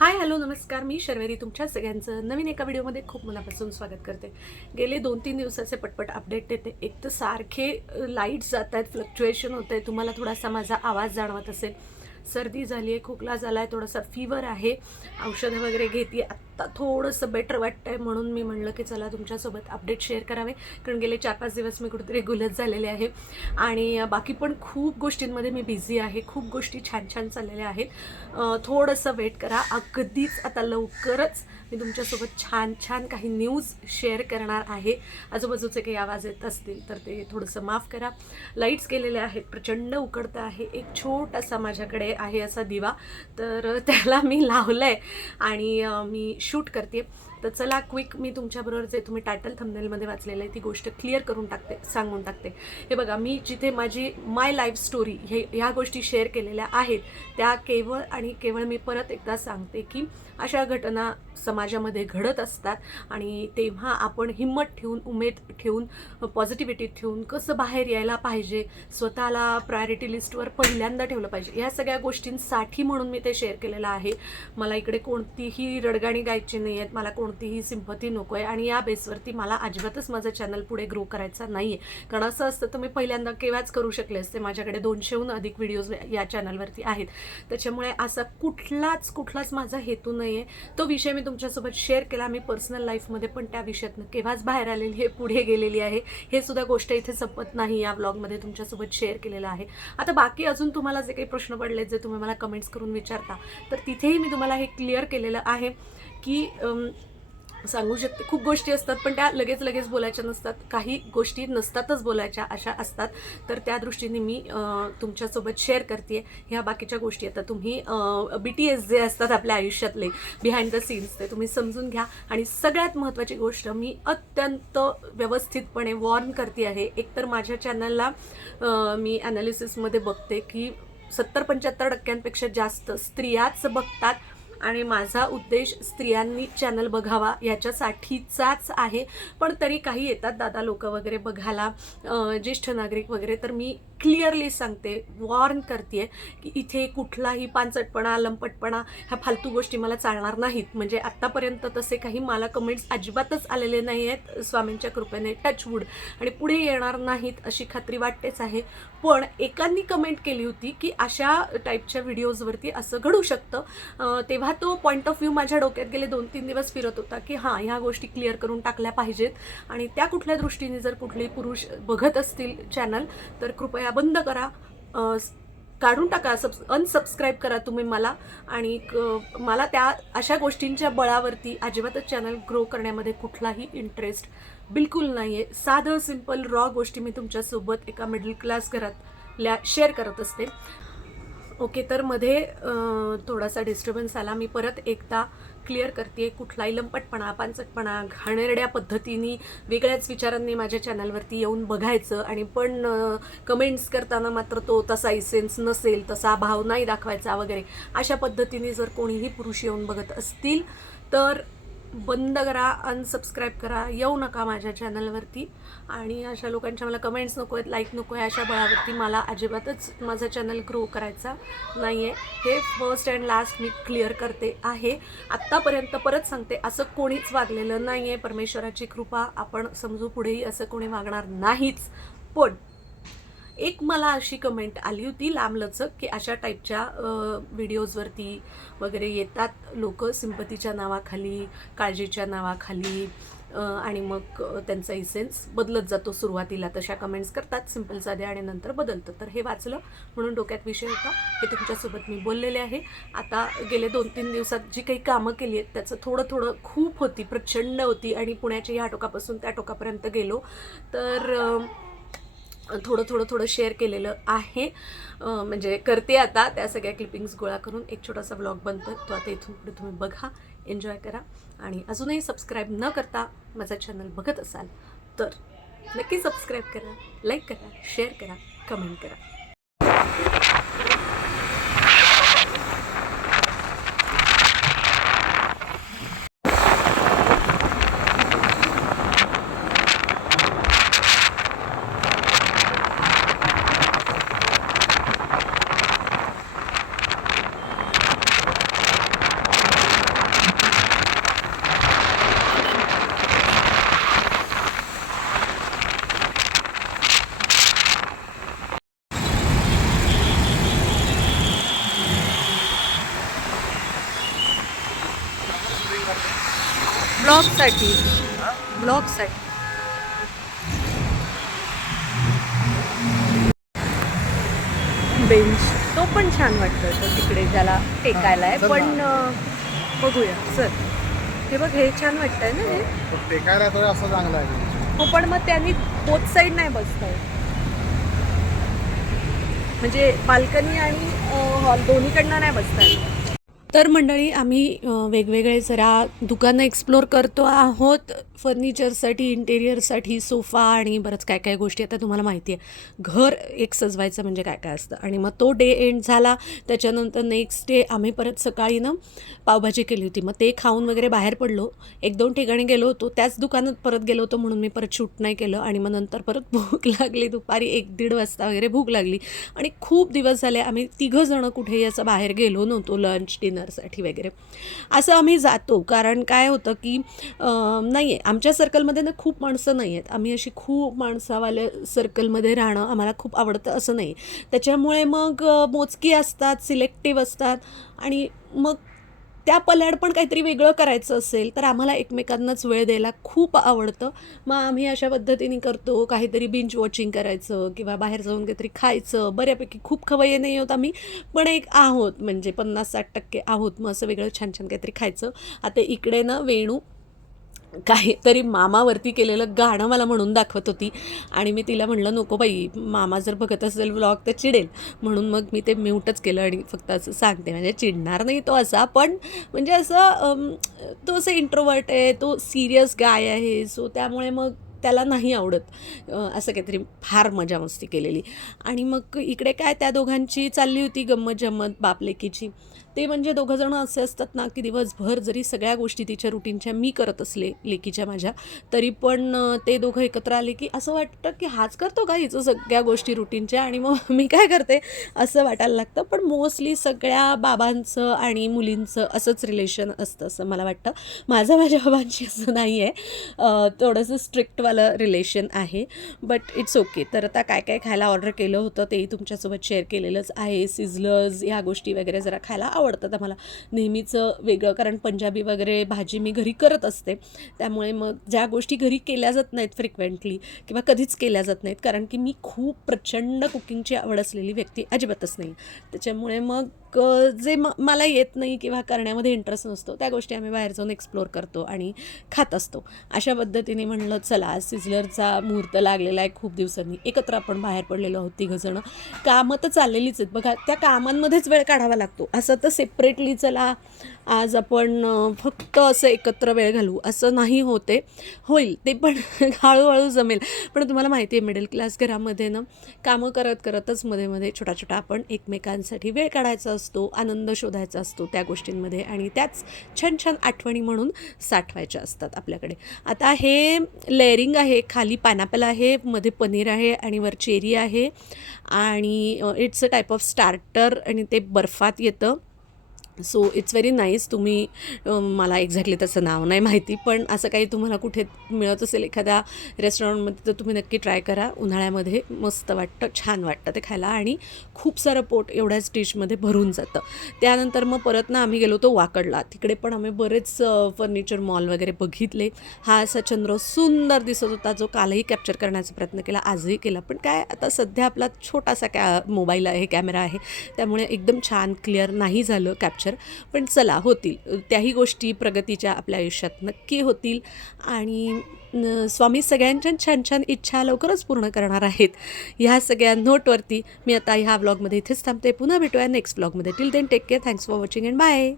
Hi hello नमस्कार. मी शर्वरी तुमच्या सगळ्यांचं नवीन एका व्हिडिओमध्ये खूप मनापासून स्वागत करते. गेले 2-3 दिवसाचे पटपट अपडेट देते. एक तर सारखे लाईट्स जात आहेत, फ्लक्च्युएशन होतं आहे. तुम्हाला थोडासा माझा आवाज जाणवत असेल. सर्दी झाली आहे, खोकला झाला आहे, थोडासा फीवर आहे. औषधं वगैरे घेते. आत्ता थोडंसं बेटर वाटतं आहे म्हणून मी म्हणलं की चला तुमच्यासोबत अपडेट शेअर करावे. कारण गेले 4-5 दिवस मी कुठेतरी गुलत झालेले आहे आणि बाकी पण खूप गोष्टींमध्ये मी बिझी आहे. खूप गोष्टी छान छान चाललेल्या आहेत. थोडंसं वेट करा. अगदीच आता लवकरच मी तुमच्यासोबत छान छान काही न्यूज शेअर करणार आहे. आजूबाजूचे काही आवाज येत असतील तर ते थोडंसं माफ करा. लाईट्स गेलेले आहेत, प्रचंड उकडतं आहे. एक छोटासा माझ्याकडे आहे असा दिवा, तर त्याला मी लावलं आहे आणि मी शूट करते. तर चला क्विक मी तुमच्याबरोबर जे तुम्ही टायटल थंबनेलमध्ये वाचलेलं आहे ती गोष्ट क्लिअर करून टाकते, सांगून टाकते. हे बघा, मी जिथे माझी माय लाईफ स्टोरी ह्या गोष्टी शेअर केलेल्या आहेत त्या केवळ आणि केवळ मी परत एकदा सांगते की अशा घटना समाजामध्ये घडत असतात आणि तेव्हा आपण हिंमत ठेवून, उमेद ठेवून, पॉझिटिव्हिटी ठेवून कसं बाहेर यायला पाहिजे, स्वतःला प्रायोरिटी लिस्टवर पहिल्यांदा ठेवलं पाहिजे, ह्या सगळ्या गोष्टींसाठी म्हणून मी ते शेअर केलेलं आहे. मला इकडे कोणतीही रडगाणी गायची नाही आहेत, मला कोणतीही सिंपती नको आहे आणि या बेसवरती मला अजिबातच माझं चॅनल पुढे ग्रो करायचा नाही आहे. कारण असं असतं तर मी पहिल्यांदा केव्हाच करू शकले असते. माझ्याकडे 200हून अधिक व्हिडिओज या चॅनलवरती आहेत. त्याच्यामुळे असा कुठलाच माझा हेतू नाही आहे. तो विषय मी तुमच्यासोबत शेअर केला. मी पर्सनल लाईफमध्ये पण त्या विषयातनं केव्हाच बाहेर आलेली आहे, पुढे गेलेली आहे. हे सुद्धा गोष्ट इथे संपत नाही. या व्लॉगमध्ये तुमच्यासोबत शेअर केलेलं आहे. आता बाकी अजून तुम्हाला जे काही प्रश्न पडले, जे तुम्ही मला कमेंट्स करून विचारता, तर तिथेही मी तुम्हाला हे क्लिअर केलेलं आहे की सांगू शकते. खूप गोष्टी असतात पण त्या लगेच बोलायच्या नसतात. काही गोष्टी नसतातच बोलायच्या, अशा असतात. तर त्या दृष्टीने मी तुमच्यासोबत शेअर करते. ह्या बाकीच्या गोष्टी आता तुम्ही BTS जे असतात आपल्या आयुष्यातले बिहाइंड द सीन्स, ते तुम्ही समजून घ्या. आणि सगळ्यात महत्त्वाची गोष्ट, मी अत्यंत व्यवस्थितपणे वॉर्न करते आहे. एकतर माझ्या चॅनलला मी ॲनालिसिसमध्ये बघते की 70-75% जास्त स्त्रियाच बघतात आणि माझा उद्देश स्त्रियांनी चॅनल बघावा याच्यासाठीचाच आहे. पण तरी काही येतात दादा लोक वगैरे बघायला, ज्येष्ठ नागरिक वगैरे. तर मी क्लिअरली सांगते, वॉर्न करते की इथे कुठलाही पानचटपणा, लंपटपणा, ह्या फालतू गोष्टी मला चालणार नाहीत. म्हणजे आत्तापर्यंत तसे काही मला कमेंट्स अजिबातच आलेले नाही आहेत, स्वामींच्या कृपेने, टचवूड, आणि पुढे येणार नाहीत अशी खात्री वाटतेच आहे. पण एकांनी कमेंट केली होती की अशा टाईपच्या व्हिडिओजवरती असं घडू शकतं. तेव्हा तो पॉईंट ऑफ व्ह्यू माझ्या डोक्यात गेले 2-3 दिवस फिरत होता की हां, ह्या गोष्टी क्लिअर करून टाकल्या पाहिजेत. आणि त्या कुठल्या दृष्टीने जर कुठले पुरुष बघत असतील चॅनल तर कृपया बंद करा, काढून टाका, अनसबस्क्राईब करा तुम्ही मला. आणि मला त्या अशा गोष्टींच्या बळावरती अजिबातच चॅनल ग्रो करण्यामध्ये कुठलाही इंटरेस्ट बिलकुल नाही आहे. साधं सिंपल रॉ गोष्टी मी तुमच्यासोबत एका मिडल क्लास घरातल्या शेअर करत असते. ओके, तर मध्ये थोडासा डिस्टर्बन्स आला. मी परत एकदा क्लिअर करते, कुठलाही लंपटपणा, पानचटपणा, घाणेरड्या पद्धतीने वेगळ्याच विचारांनी माझ्या चॅनलवरती येऊन बघायचं आणि पण कमेंट्स करताना मात्र तो तसा इसेन्स नसेल, तसा भाव नाही दाखवायचा वगैरे, अशा पद्धतीने जर कोणीही पुरुष येऊन बघत असतील तर बंद करा, अनसबस्क्राईब करा, येऊ नका माझ्या चॅनलवरती. आणि अशा लोकांच्या मला कमेंट्स नको आहेत, लाईक नको आहे, अशा बळावरती मला अजिबातच माझा चॅनल ग्रो करायचा नाही आहे. हे first and last me clear करते आहे. आत्तापर्यंत परत सांगते, असं कोणीच वागलेलं नाही आहे. परमेश्वराची कृपा, आपण समजू पुढेही असं कोणी वागणार नाहीच. पण एक मला अशी कमेंट आली होती लांबलचक की अशा टाईपच्या व्हिडिओजवरती वगैरे येतात लोक सिंपतीच्या नावाखाली, काळजीच्या नावाखाली, आणि मग त्यांचा इसेन्स बदलत जातो. सुरुवातीला तशा कमेंट्स करतात सिंपल साध्या आणि नंतर बदलतं. तर हे वाचलं म्हणून डोक्यात विषय होता, हे तुमच्यासोबत मी बोललेले आहे. आता गेले 2-3 दिवसात जी काही कामं केली आहेत त्याचं थोडं खूप होती, प्रचंड होती. आणि पुण्याच्या ह्या टोकापासून त्या टोकापर्यंत गेलो तर थोडं शेअर केलेलं आहे. म्हणजे करते आता त्या सगळ्या क्लिपिंग्स गोळा करून एक छोटासा व्लॉग बनतो. तो आता इथून पुढे तुम्ही बघा, एन्जॉय करा. आणि अजूनही सबस्क्राईब न करता माझा चॅनल बघत असाल तर नक्की सबस्क्राईब करा, लाईक करा, शेअर करा, कमेंट करा. ब्लॉगसाठी ब्लॉगसाठी बेंच तो पण छान वाटतं, तो तिकडे ज्याला टेकायला आहे. पण बघूया सर, हे बघ हे छान वाटतंय ना, हे टेकायला तो असं चांगलं आहे. हो, पण मग त्यांनी बोथ साईड नाही बसताय, म्हणजे बाल्कनी आणि हॉल दोन्हीकडनं नाही बसताय. तर मंडळी, आम्ही वेगवेगळे जरा दुकानं एक्सप्लोर करतो आहोत फर्निचरसाठी, इंटेरियरसाठी, सोफा आणि बरंच काय काय गोष्टी. आता तुम्हाला माहिती आहे घर एक सजवायचं म्हणजे काय काय असतं. आणि मग तो डे एंड झाला, त्याच्यानंतर नेक्स्ट डे आम्ही परत सकाळी ना पावभाजी केली होती. मग ते खाऊन वगैरे बाहेर पडलो, 1-2 ठिकाणी गेलो होतो, त्याच दुकानात परत गेलो होतो, म्हणून मी परत शूट नाही केलं. आणि मग नंतर परत भूक लागली, दुपारी 1-1:30 वाजता वगैरे भूक लागली. आणि खूप दिवस झाले आम्ही 3 जणं कुठेही असं बाहेर गेलो नव्हतो लंच डिनरसाठी वगैरे. असं आम्ही जातो, कारण काय होतं की नाही आहे आमच्या सर्कलमध्ये ना खूप माणसं नाही आहेत. आम्ही अशी खूप माणसावाल्या सर्कलमध्ये राहणं आम्हाला खूप आवडतं असं नाही. त्याच्यामुळे मग मोजकी असतात, सिलेक्टिव्ह असतात. आणि मग त्या पल्याड पण काहीतरी वेगळं करायचं असेल तर आम्हाला एकमेकांनाच वेळ द्यायला खूप आवडतं. मग आम्ही अशा पद्धतीने करतो, काहीतरी बिंज वॉचिंग करायचं किंवा बाहेर जाऊन काहीतरी खायचं. बऱ्यापैकी खूप खवय्ये नाही आहोत आम्ही, पण एक आहोत, म्हणजे 50-60% आहोत. मग असं वेगळं छान छान काहीतरी खायचं. आता इकडे ना वेणू काहीतरी मामावरती केलेलं गाणं मला म्हणून दाखवत होती, आणि मी तिला म्हणलं नको बाई, मामा जर बघत असेल व्लॉग तर चिडेल. म्हणून मग मी ते म्यूटच केलं आणि फक्त असं सांगते, म्हणजे चिडणार नाही तो असा, पण म्हणजे असं तो असं इंट्रोवर्ट आहे, तो सिरियस गाय आहे. सो त्यामुळे मग त्याला नाही आवडत असं काहीतरी फार मजा मस्ती केलेली. आणि मग इकडे काय त्या दोघांची चालली होती गंमत जम्मत बापलेकीची. ते म्हणजे दोघंजणं असे असतात ना की दिवसभर जरी सगळ्या गोष्टी तिच्या रुटीनच्या मी करत असले लेकीच्या माझ्या, तरी पण ते दोघं एकत्र आले की असं वाटतं की हाच करतो का हिचं सगळ्या गोष्टी रुटीनच्या, आणि मग मी काय करते असं वाटायला लागतं. पण मोस्टली सगळ्या बाबांचं आणि मुलींचं असंच रिलेशन असतं असं मला वाटतं. माझं माझ्या बाबांशी असं नाही आहे, थोडंसं स्ट्रिक्टवालं रिलेशन आहे, बट इट्स ओके. तर आता काय काय खायला ऑर्डर केलं होतं तेही तुमच्यासोबत शेअर केलेलंच आहे. सिझलर्स ह्या गोष्टी वगैरे जरा खायला आवडतात आम्हाला, नेहमीचं वेगळं, कारण पंजाबी वगैरे भाजी मी घरी करत असते. त्यामुळे मग ज्या गोष्टी घरी केल्या जात नाहीत फ्रिक्वेंटली किंवा कधीच केल्या जात नाहीत, कारण की मी खूप प्रचंड कुकिंगची आवड असलेली व्यक्ती अजिबातच नाही. त्याच्यामुळे मग जे मला येत नाही किंवा करण्यामध्ये इंटरेस्ट नसतो त्या गोष्टी आम्ही बाहेर जाऊन एक्सप्लोर करतो आणि खात असतो. अशा पद्धतीने म्हणलं चला, सिझलरचा मुहूर्त लागलेला आहे खूप दिवसांनी, एकत्र आपण बाहेर पडलेलो आहोत 3 जणं. कामं तर चाललेलीच आहेत बघा, त्या कामांमध्येच वेळ काढावा लागतो. असं तर सेपरेटली चला आज आपण फक्त असं एकत्र वेळ घालू असं नाही होते, होईल ते पण हळूहळू जमेल. पण तुम्हाला माहिती आहे मिडल क्लास घरामध्ये ना कामं करत करतच मध्ये मध्ये छोटा छोटा आपण एकमेकांसाठी वेळ काढायचा असतो, आनंद शोधायचा असतो त्या गोष्टींमध्ये, आणि त्याच छान छान आठवणी म्हणून साठवायच्या असतात आपल्याकडे. आता हे लेअरिंग आहे, खाली पायनॅपल आहे, मध्ये पनीर आहे आणि वर चेरी आहे, आणि it's a type of starter आणि ते बर्फात येतं. So it's very nice. तुम्ही मला एक्झॅक्टली त्याचं नाव नाही माहिती, पण असं काही तुम्हाला कुठे मिळत असेल एखाद्या रेस्टॉरंटमध्ये तर तुम्ही नक्की ट्राय करा. उन्हाळ्यामध्ये मस्त वाटतं, छान वाटतं ते खायला, आणि खूप सारं पोट एवढ्याच डिशमध्ये भरून जातं. त्यानंतर मग परत ना आम्ही गेलो होतो वाकडला. तिकडे पण आम्ही बरेच फर्निचर मॉल वगैरे बघितले. हा असा चंद्र सुंदर दिसत होता, जो कालही कॅप्चर करण्याचा प्रयत्न केला, आजही केला. पण काय आता सध्या आपला छोटासा मोबाईल आहे, कॅमेरा आहे, त्यामुळे एकदम छान क्लिअर नाही झालं कॅप्चर. पण चला, होतील त्याही गोष्टी प्रगतीच्या आपल्या आयुष्यात नक्की होतील, आणि स्वामी सगळ्यांच्या छान छान इच्छा लवकरच पूर्ण करणार आहेत. ह्या सगळ्या नोटवरती मी आता ह्या व्लॉगमध्ये इथेच थांबते. पुन्हा भेटूया नेक्स्ट व्लॉगमध्ये. Till then take care, thanks for watching and bye.